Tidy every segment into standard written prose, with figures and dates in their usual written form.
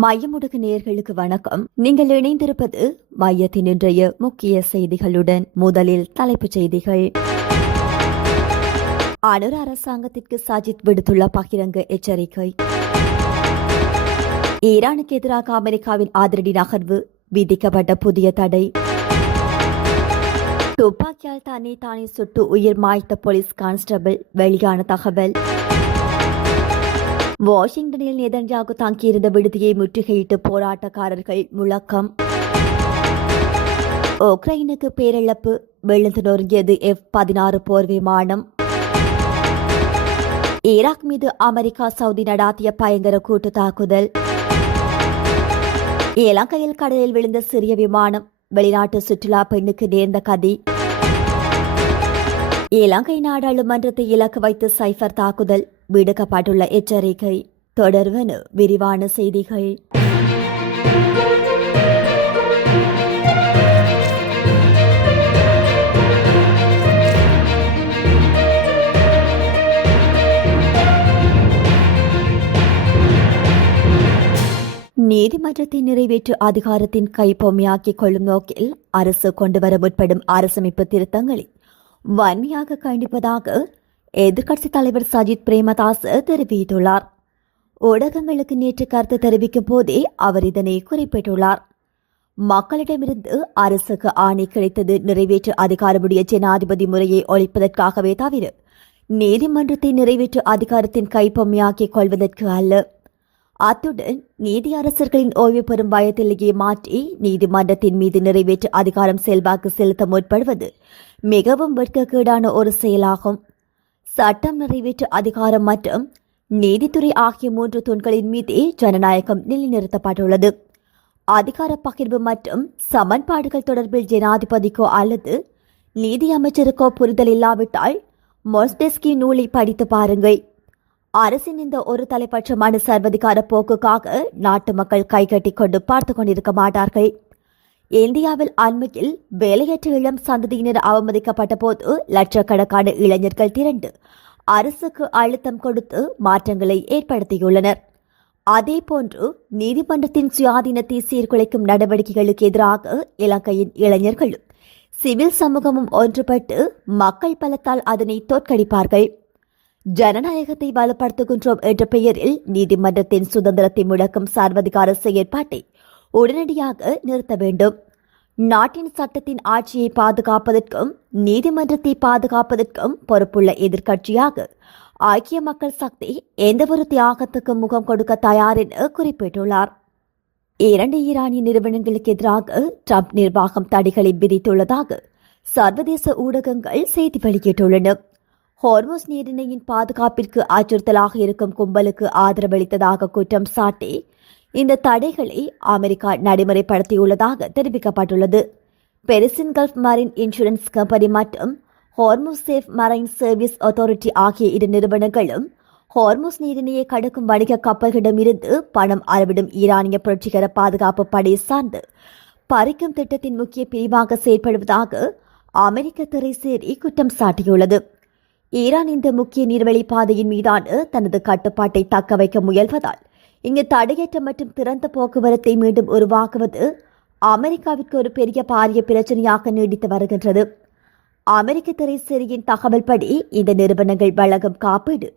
மையமுடுகு நேயர்களுக்கு வணக்கம். நீங்கள் இணைந்திருப்பது மையத்தின் இன்றைய முக்கிய செய்திகளுடன். முதலில் தலைப்புச் செய்திகள். அனுர அரசாங்கத்திற்கு சாஜித் விடுத்துள்ள பகிரங்க எச்சரிக்கை. ஈரானுக்கு எதிராக அமெரிக்காவின் அதிரடி நகர்வு, விதிக்கப்பட்ட புதிய தடை. துப்பாக்கியால் தானே சுட்டு உயிர் மாய்த்த போலீஸ் கான்ஸ்டபிள், வெளியான தகவல். வாஷிங்டனில் நெதன்யாகு தங்கியிருந்த விடுதியை முற்றுகையிட்டு போராட்டக்காரர்கள் முழக்கம். உக்ரைனுக்கு பேரிழப்பு, விழுந்து நொறுங்கியது F-16 போர் விமானம். ஈராக் மீது அமெரிக்கா சவுதி நடாத்திய பயங்கர கூட்டு தாக்குதல். இலங்கையில் கடலில் விழுந்த சிறிய விமானம், வெளிநாட்டு சுற்றுலா பெண்ணுக்கு நேர்ந்த கதி. இலங்கை நாடாளுமன்றத்தை இலக்கு வைத்து சைபர் தாக்குதல், விடுக்கப்பட்டுள்ள எச்சரிக்கை. தொடர்வன விரிவான செய்திகள். நீதிமன்றத்தின் நிறைவேற்று அதிகாரத்தின் கைப்பொம்மையாக்கிக் கொள்ளும் நோக்கில் அரசு கொண்டுவர முற்படும் அரசமைப்பு திருத்தங்களை வன்மையாக கண்டிப்பதாக எதிர்க்கட்சித் தலைவர் சஜித் பிரேமதாச தெரிவித்துள்ளார். ஊடகங்களுக்கு நேற்று கருத்து தெரிவிக்கும் போதே அவர் இதனை குறிப்பிட்டுள்ளார். மக்களிடமிருந்து அரசுக்கு ஆணை கிடைத்தது நிறைவேற்று அதிகாரமுடைய ஜனாதிபதி முறையை ஒழிப்பதற்காகவே தவிர நீதிமன்றத்தை நிறைவேற்று அதிகாரத்தின் கைப்பொம்மையாக்கிக் கொள்வதற்கு அல்ல. அத்துடன் நீதி அரசர்களின் ஓய்வு பெறும் வயதிலேயே மாற்றி நீதிமன்றத்தின் மீது நிறைவேற்று அதிகாரம் செல்வாக்கு செலுத்த முற்படுவது மிகவும் வெட்கக்கேடான ஒரு செயலாகும். சட்டம் நிறைவேற்று அதிகாரம் மற்றும் நீதித்துறை ஆகிய 3 தூண்களின் மீதே ஜனநாயகம் நிலைநிறுத்தப்பட்டுள்ளது. அதிகார பகிர்வு மற்றும் சமன்பாடுகள் தொடர்பில் ஜனாதிபதிக்கோ அல்லது நீதி அமைச்சருக்கோ புரிதல் இல்லாவிட்டால் மொஸ்டெஸ்கி நூலை படித்து பாருங்கள். அரசின் இந்த ஒரு தலைப்பட்சமான சர்வதிகார போக்குக்காக நாட்டு மக்கள் கைகட்டிக் கொண்டு பார்த்து கொண்டிருக்க மாட்டார்கள். இந்தியாவில் அண்மையில் வேலையற்ற இளம் சந்ததியினர் அவமதிக்கப்பட்ட போது லட்சக்கணக்கான இளைஞர்கள் திரண்டு அரசுக்கு அழுத்தம் கொடுத்து மாற்றங்களை ஏற்படுத்தியுள்ளனர். அதேபோன்று நீதிமன்றத்தின் சுயாதீனத்தை சீர்குலைக்கும் நடவடிக்கைகளுக்கு எதிராக இலங்கையின் இளைஞர்களும் சிவில் சமூகமும் ஒன்றுபட்டு மக்கள் பலத்தால் அதனை தோற்கடிப்பார்கள். ஜனநாயகத்தை வலுப்படுத்துகின்றோம் என்ற பெயரில் நீதிமன்றத்தின் சுதந்திரத்தை முடக்கும் சர்வதிகார செயற்பாட்டை உடனடியாக நிறுத்த வேண்டும். நாட்டின் சட்டத்தின் ஆட்சியை பாதுகாப்பதற்கும் நீதிமன்றத்தை பாதுகாப்பதற்கும் பொறுப்புள்ள எதிர்க்கட்சியாக ஐக்கிய மக்கள் சக்தி எந்தவொரு தியாகத்துக்கும் முகம் கொடுக்க தயார் என குறிப்பிட்டுள்ளார். 2 ஈரானிய நிறுவனங்களுக்கு எதிராக ட்ரம்ப் நிர்வாகம் தடைகளை விதித்துள்ளதாக சர்வதேச ஊடகங்கள் செய்தி வெளியிட்டுள்ளன. ஹோர்முஸ் நீரிணையின் பாதுகாப்பிற்கு அச்சுறுத்தலாக இருக்கும் கும்பலுக்கு ஆதரவளித்ததாக குற்றம் சாட்டி இந்த தடைகளை அமெரிக்கா நடைமுறைப்படுத்தியுள்ளதாக தெரிவிக்கப்பட்டுள்ளது. பெரிசின் கல்ஃப் மரைன் இன்சூரன்ஸ் கம்பெனி மற்றும் Hormuz safe marine service authority ஆகிய 2 நிறுவனங்களும் ஹோர்முஸ் நீரிணையை கடக்கும் வணிக கப்பல்களிடமிருந்து பணம் அறவிடும் ஈரானிய புரட்சிகர பாதுகாப்பு படை சார்ந்து பறிக்கும் திட்டத்தின் முக்கிய பிரிவாக செயற்படுவதாக அமெரிக்க திரைசேரி குற்றம் சாட்டியுள்ளது. ஈரான் இந்த முக்கிய நீர்வழி பாதையின் மீதான தனது கட்டுப்பாட்டை தக்க வைக்க முயல்வதால் இங்கு தடையற்ற மற்றும் திறந்த போக்குவரத்தை மீண்டும் உருவாக்குவது அமெரிக்காவிற்கு ஒரு பெரிய பாரிய பிரச்சனையாக நீடித்து வருகின்றது. அமெரிக்க திரைசேரியின் தகவல் படி இந்த நிறுவனங்கள் வழங்கும் காப்பீடு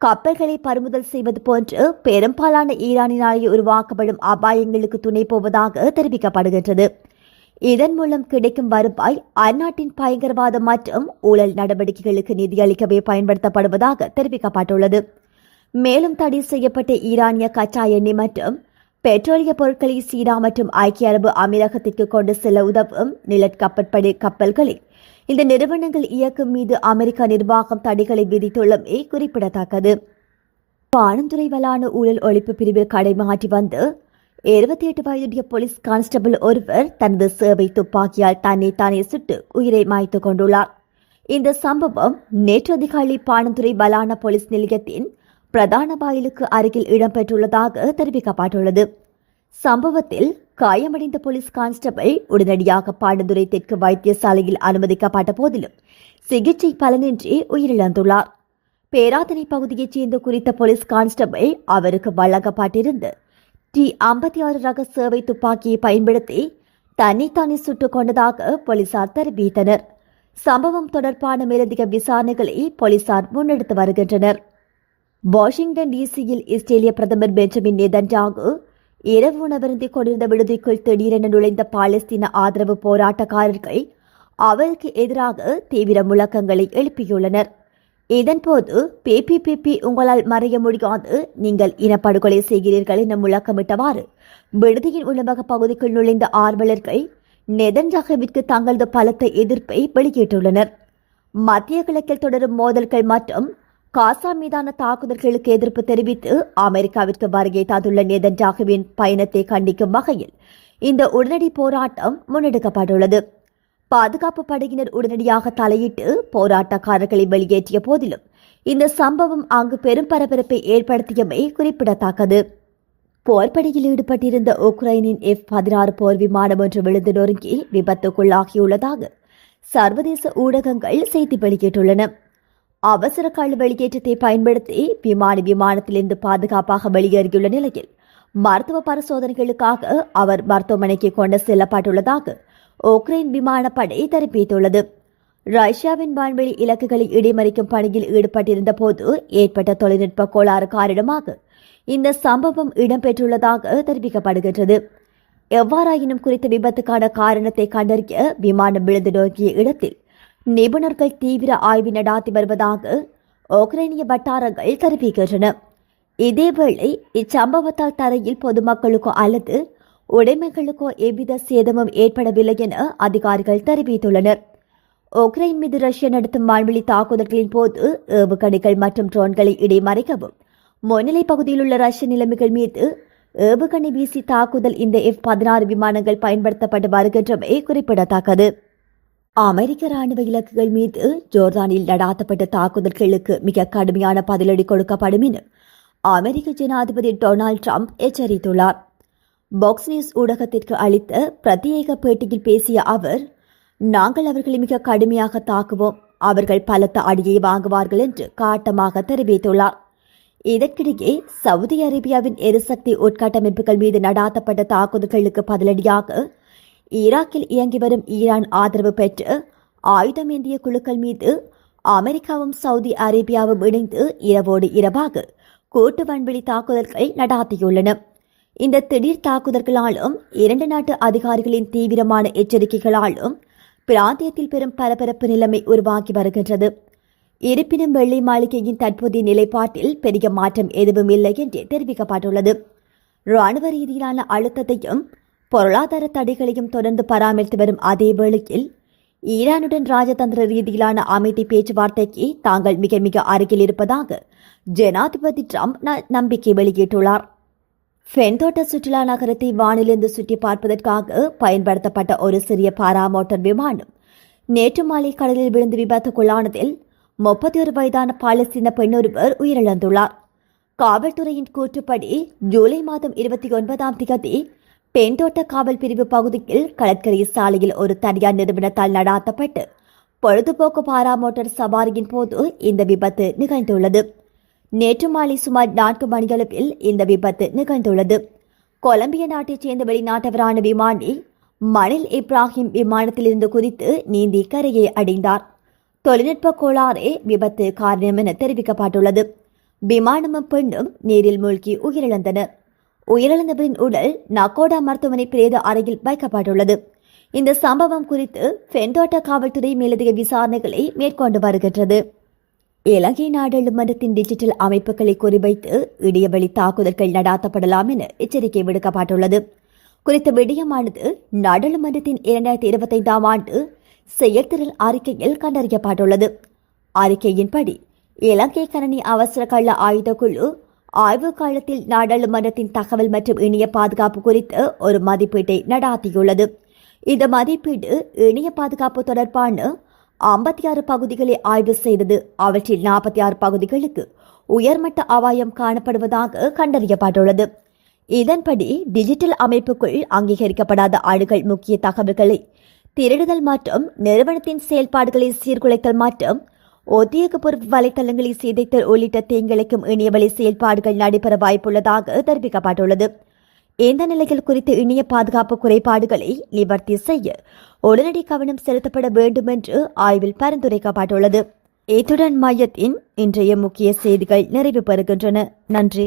கப்பல்களை பறிமுதல் செய்வது போன்று பெரும்பாலான ஈரானினாலேயே உருவாக்கப்படும் அபாயங்களுக்கு துணை போவதாக தெரிவிக்கப்படுகின்றது. இதன் மூலம் கிடைக்கும் வருவாய் அந்நாட்டின் பயங்கரவாதம் மற்றும் ஊழல் நடவடிக்கைகளுக்கு நிதியளிக்கவே பயன்படுத்தப்படுவதாக தெரிவிக்கப்பட்டுள்ளது. மேலும் தடை செய்யப்பட்ட ஈரானிய கச்சா எண்ணெய் மற்றும் பெட்ரோலிய பொருட்களை சீனா மற்றும் ஐக்கிய அரபு அமீரகத்திற்கு கொண்டு செல்ல உதவும் நிலக்கப்பற்படை கப்பல்களை இந்த நிறுவனங்கள் இயக்கும் மீது அமெரிக்க நிர்வாகம் தடைகளை விதித்துள்ளமே குறிப்பிடத்தக்கது. பாணந்துறை வலான ஊழல் ஒழிப்பு பிரிவில் கடமையாற்றி வந்து 28 வயதுடைய போலீஸ் கான்ஸ்டபிள் ஒருவர் தனது சேவை துப்பாக்கியால் தானே சுட்டு உயிரை மாய்த்துக் கொண்டுள்ளார். இந்த சம்பவம் நேற்று அதிகாலை பாணந்துறை வலான போலீஸ் நிலையத்தின் பிரதான வாயிலுக்கு அருகில் இடம்பெற்றுள்ளதாக தெரிவிக்கப்பட்டுள்ளது. சம்பவத்தில் காயமடைந்த போலீஸ் கான்ஸ்டபிள் உடனடியாக பாணந்துறை தெற்கு வைத்தியசாலையில் அனுமதிக்கப்பட்ட போதிலும் சிகிச்சை பலனின்றி உயிரிழந்துள்ளார். பேராதனை பகுதியைச் சேர்ந்த குறித்த போலீஸ் கான்ஸ்டபிள் அவருக்கு வழங்கப்பட்டிருந்த T56 ரக சேவை துப்பாக்கியை பயன்படுத்தி தன்னைத்தானே சுட்டுக் கொண்டதாக போலீசார் தெரிவித்தனர். சம்பவம் தொடர்பான மேலதிக விசாரணைகளை போலீசார் முன்னெடுத்து வருகின்றனர். வாஷிங்டன் டிசியில் இஸ்ரேலிய பிரதமர் பெஞ்சமின் நேதன்யாகு இரவு உணவருந்திக் கொண்டிருந்த விடுதிக்குள் திடீரென நுழைந்த பாலஸ்தீன ஆதரவு போராட்டக்காரர்கள் அவருக்கு எதிராக தீவிர முழக்கங்களை எழுப்பியுள்ளனர். இதன்போது பிபிபிபி உங்களால் மறைய முடியாது, நீங்கள் இனப்படுகொலை செய்கிறீர்கள் என முழக்கமிட்டவாறு விடுதியின் உணவக பகுதிக்குள் நுழைந்த ஆர்வலர்கள் நெதன்யாகுவிற்கு தங்களது பலத்த எதிர்ப்பை வெளியிட்டுள்ளனர். மத்திய கிழக்கில் தொடரும் மோதல்கள் மற்றும் காசா மீதான தாக்குதல்களுக்கு எதிர்ப்பு தெரிவித்து அமெரிக்காவிற்கு வருகை தந்துள்ள நெதன்யாகுவின் பயணத்தை கண்டிக்கும் வகையில் இந்த உடனடி போராட்டம் முன்னெடுக்கப்பட்டுள்ளது. பாதுகாப்பு படையினர் உடனடியாக தலையிட்டு போராட்டக்காரர்களை வெளியேற்றிய போதிலும் இந்த சம்பவம் அங்கு பெரும் பரபரப்பை ஏற்படுத்தியமை குறிப்பிடத்தக்கது. போர்ப்படையில் ஈடுபட்டிருந்த உக்ரைனின் F-16 போர் விமானம் ஒன்று விழுந்து நொறுங்கி விபத்துக்குள்ளாகியுள்ளதாக சர்வதேச ஊடகங்கள் செய்தி வெளியிட்டுள்ளன. அவசர கால வெளியேற்றத்தை பயன்படுத்தி விமானத்திலிருந்து பாதுகாப்பாக வெளியேறியுள்ள நிலையில் மருத்துவ பரிசோதனைகளுக்காக அவர் மருத்துவமனைக்கு கொண்டு செல்லப்பட்டுள்ளதாக உக்ரைன் விமானப்படை தெரிவித்துள்ளது. ரஷ்யாவின் வான்வெளி இலக்குகளை இடைமறிக்கும் பணியில் ஈடுபட்டிருந்த போது ஏற்பட்ட தொழில்நுட்ப கோளாறு காரணமாக இந்த சம்பவம் இடம்பெற்றுள்ளதாக தெரிவிக்கப்படுகின்றது. எவ்வாறாயினும் குறித்த விபத்துக்கான காரணத்தை கண்டறிய விமானம் விழுந்து நோக்கிய இடத்தில் நிபுணர்கள் தீவிர ஆய்வு நடாத்தி வருவதாக உக்ரைனிய வட்டாரங்கள் தெரிவிக்கின்றன. இதேவேளை இச்சம்பவத்தால் தரையில் பொதுமக்களுக்கோ அல்லது உடைமைகளுக்கோ எவ்வித சேதமும் ஏற்படவில்லை என அதிகாரிகள் தெரிவித்துள்ளனர். உக்ரைன் மீது ரஷ்யா நடத்தும் வான்வெளி தாக்குதல்களின் போது ஏவுகணைகள் மற்றும் ட்ரோன்களை இடைமறிக்கவும் முன்னிலை பகுதியில் உள்ள ரஷ்ய நிலைமைகள் மீது ஏவுகணை வீசி தாக்குதல் இந்த F-16 விமானங்கள் பயன்படுத்தப்பட்டு வருகின்றமை குறிப்பிடத்தக்கது. அமெரிக்க ராணுவ இலக்குகள் மீது ஜோர்தானில் நடாத்தப்பட்ட தாக்குதல்களுக்கு மிக கடுமையான பதிலடி கொடுக்கப்படும் என அமெரிக்க ஜனாதிபதி டொனால்ட் ட்ரம்ப் எச்சரித்துள்ளார். பாக்ஸ் நியூஸ் ஊடகத்திற்கு அளித்த பிரத்யேக பேட்டியில் பேசிய அவர், நாங்கள் அவர்களை மிக கடுமையாக தாக்குவோம், அவர்கள் பலத்த அடியை வாங்குவார்கள் என்று காட்டமாக தெரிவித்துள்ளார். இதற்கிடையே சவுதி அரேபியாவின் எரிசக்தி உட்கட்டமைப்புகள் மீது நடாத்தப்பட்ட தாக்குதல்களுக்கு பதிலடியாக ஈராக்கில் இயங்கி வரும் ஈரான் ஆதரவு பெற்று ஆயுதம் ஏந்திய குழுக்கள் மீது அமெரிக்காவும் சவுதி அரேபியாவும் இணைந்து இரவோடு இரவாக கூட்டு வான்வெளி தாக்குதல்கள் நடாத்தியுள்ளன. இந்த திடீர் தாக்குதல்களாலும் இரண்டு நாட்டு அதிகாரிகளின் தீவிரமான எச்சரிக்கைகளாலும் பிராந்தியத்தில் பெரும் பரபரப்பு நிலைமை உருவாகி வருகின்றது. இருப்பினும் வெள்ளை மாளிகையின் தற்போதைய நிலைப்பாட்டில் பெரிய மாற்றம் எதுவும் இல்லை என்று தெரிவிக்கப்பட்டுள்ளது. ராணுவ ரீதியிலான அழுத்தத்தையும் பொருளாதார தடைகளையும் தொடர்ந்து பராமரித்து வரும் அதே வேளையில் ஈரானுடன் ராஜதந்திர ரீதியிலான அமைதி பேச்சுவார்த்தைக்கு தாங்கள் மிக மிக அருகில் இருப்பதாக ஜனாதிபதி ட்ரம்ப் நம்பிக்கை வெளியிட்டுள்ளார். ஃபென்தோட்ட சுற்றுலா நகரத்தை வானிலிருந்து சுற்றி பார்ப்பதற்காக பயன்படுத்தப்பட்ட ஒரு சிறிய பாராமோட்டர் விமானம் நேற்று மாலை கடலில் விழுந்து விபத்துக்குள்ளானதில் 31 வயதான பாலஸ்தீன பெண்ணொருவர் உயிரிழந்துள்ளார். காவல்துறையின் கூற்றுப்படி ஜூலை மாதம் 29ஆம் தேதி பென்தோட்ட காவல் பிரிவு பகுதியில் கடற்கரை சாலையில் ஒரு தனியார் நிறுவனத்தால் நடாத்தப்பட்டு பொழுதுபோக்கு பாராமோட்டர் சவாரியின் போது இந்த விபத்து நிகழ்ந்துள்ளது. நேற்று மாலை சுமார் 4 மணியளவில் இந்த விபத்து நிகழ்ந்துள்ளது. கொலம்பியா நாட்டைச் சேர்ந்த வெளிநாட்டவரான விமானி மணில் இப்ராஹிம் விமானத்திலிருந்து குதித்து நீந்தி கரையை அடைந்தார். தொழில்நுட்ப கோளாறே விபத்து காரணம் என தெரிவிக்கப்பட்டுள்ளது. விமானமும் பெண்ணும் நீரில் மூழ்கி உயிரிழந்தனர். உயிரிழந்தவரின் உடல் நகோடா மருத்துவமனை பிரேத அறையில் வைக்கப்பட்டுள்ளது. இந்த சம்பவம் குறித்து ஃபென்தோட்ட காவல்துறை மேலதிக விசாரணைகளை மேற்கொண்டு வருகின்றது. இலங்கை நாடாளுமன்றத்தின் டிஜிட்டல் அமைப்புகளை குறிவைத்து இடைவெளி தாக்குதல்கள் நடாத்தப்படலாம் என எச்சரிக்கை விடுக்கப்பட்டுள்ளது. குறித்த விடயமானது நாடாளுமன்றத்தின் 2025ஆம் ஆண்டு செயல்திறன் அறிக்கையில் கண்டறியப்பட்டுள்ளது. அறிக்கையின்படி இலங்கை கணனி அவசர கள்ள ஆயுத குழு ஆய்வு காலத்தில் நாடாளுமன்றத்தின் தகவல் மற்றும் இணைய பாதுகாப்பு குறித்து ஒரு மதிப்பீட்டை நடாத்தியுள்ளது. இந்த மதிப்பீடு இணைய பாதுகாப்பு தொடர்பான 56 பகுதிகளை ஆய்வு செய்தது. அவற்றில் 46 பகுதிகளுக்கு உயர்மட்ட அபாயம் காணப்படுவதாக கண்டறியப்பட்டுள்ளது. இதன்படி டிஜிட்டல் அமைப்புக்குள் அங்கீகரிக்கப்படாத ஆளுகள் முக்கிய தகவல்களை திருடுதல் மற்றும் நிறுவனத்தின் செயல்பாடுகளை சீர்குலைத்தல் மற்றும் உத்தியோகபூர்வ வலைத்தளங்களை சிதைத்தல் உள்ளிட்ட தீங்கிழைக்கும் இணையவழி செயல்பாடுகள் நடைபெற வாய்ப்புள்ளதாக தெரிவிக்கப்பட்டுள்ளது. இந்த நிலையில் குறித்த இணைய பாதுகாப்பு குறைபாடுகளை நிவர்த்தி செய்ய உடனடி கவனம் செலுத்தப்பட வேண்டும் என்று ஆய்வில் பரிந்துரைக்கப்பட்டுள்ளது. இத்துடன் மையத்தின் இன்றைய முக்கிய செய்திகள் நிறைவு பெறுகின்றன. நன்றி.